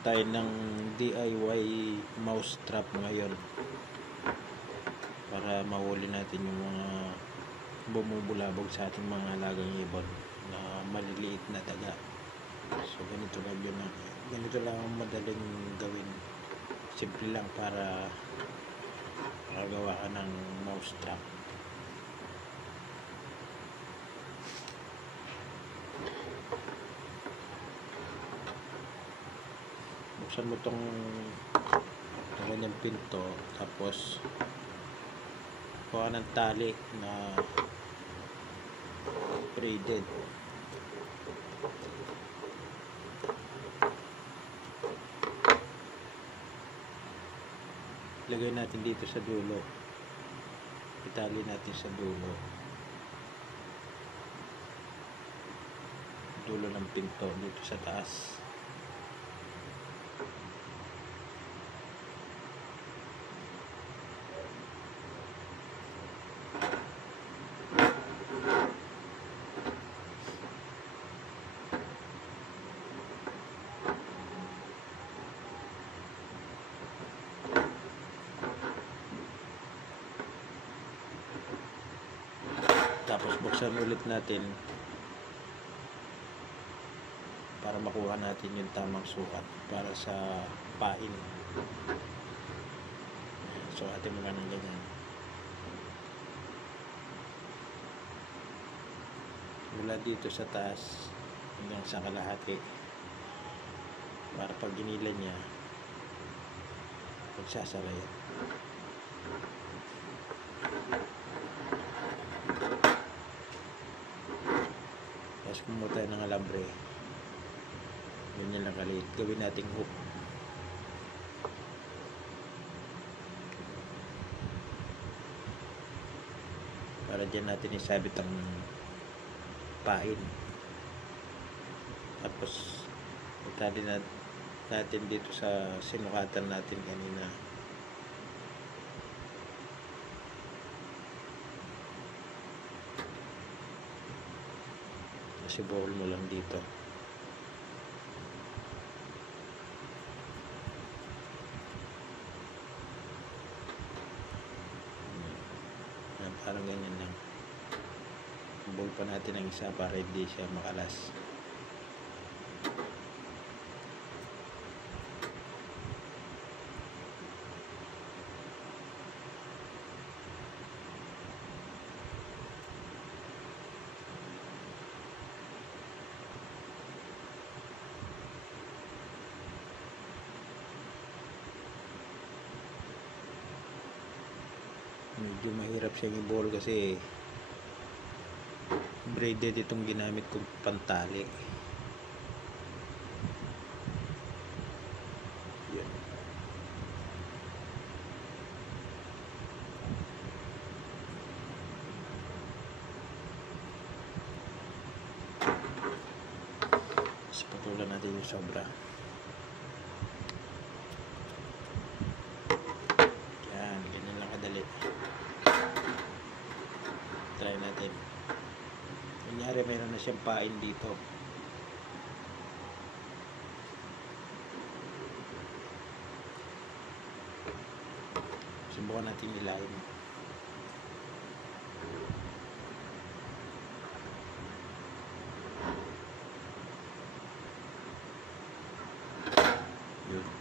tayo ng DIY mouse trap ngayon para mahuli natin yung mga bumubulabog sa ating mga alagang ibon na maliliit na daga. So ganito lang ang madaling gawin, simple lang para makagawa ka ng mouse trap. Buksan mo tong ganyang pinto, tapos kuha ng tali na braided. Lagay natin dito sa dulo, itali natin sa dulo ng pinto dito sa taas. Tapos buksan ulit natin para makuha natin yung tamang sukat para sa pain. So atin mo lang ng ganyan mula dito sa taas hanggang sa kalahati, para pag ginila niya magsasara yan. Tapos kumuha tayo ng alambre, ganyan lang kaliit, gawin nating hook. Para dyan natin isabit ang pain. Tapos itali natin dito sa sinukatan natin kanina. Sibol mo lang dito. Yan, parang ganyan lang. Sibol pa natin ang isa para hindi siya makalas. Medyo mahirap siya i-ball kasi braided itong ginamit kong pantali. Yan. Tapos patulan natin yung sobra. Yan, ganyan lang kadali. Try natin. Kunyari mayroon na siyang pain dito. Subukan natin ilalim. Yun.